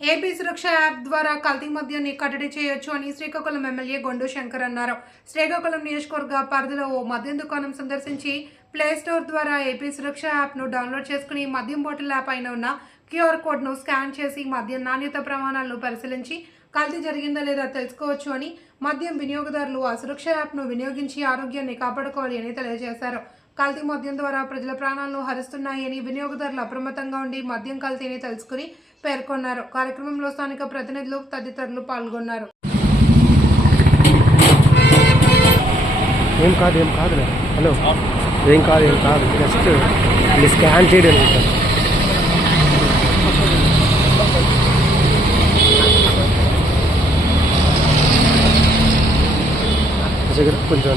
AP సురక్ష app ద్వారా కల్తీ మద్యాన్ని కట్టడి చేయొచ్చు అని శ్రీకాకుళం ఎమ్మెల్యే గొండు శంకర్ అన్నారు. శ్రీకాకుళం నియోజకవర్గ పరిధిలో ఓ మద్యం దుకాణం సందర్శించి ప్లే స్టోర్ ద్వారా ఏపీ సురక్ష యాప్ను డౌన్లోడ్ చేసుకుని మద్యం బాటిల్ యాప్ అయిన ఉన్న క్యూఆర్ కోడ్ను స్కాన్ చేసి మద్యం నాణ్యత ప్రమాణాలను పరిశీలించి కల్తీ జరిగిందా లేదా తెలుసుకోవచ్చు అని మద్యం వినియోగదారులు ఆ సురక్ష యాప్ను వినియోగించి ఆరోగ్యాన్ని కాపాడుకోవాలి అని తెలియజేశారు. కల్తీ మద్యం ద్వారా ప్రజల ప్రాణాలను హరిస్తున్నాయని వినియోగదారులు అప్రమత్తంగా ఉండి మద్యం కల్తీని తెలుసుకుని పేర్కొన్నారు. కార్యక్రమంలో స్థానిక ప్రతినిధులు తదితరులు పాల్గొన్నారు. ఏం కాదు ఏం కాదులే. హలో. ఏం కాదు ఏం కాదు. జస్ట్ స్కాన్ చేయడం కొంచెం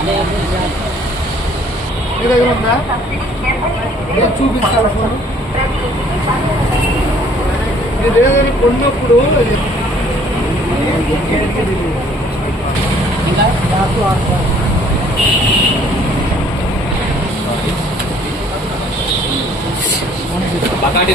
ఉంది చూపిస్తాను ఫోన్? ఇది ఏదైనా కొన్నప్పుడు బకాటి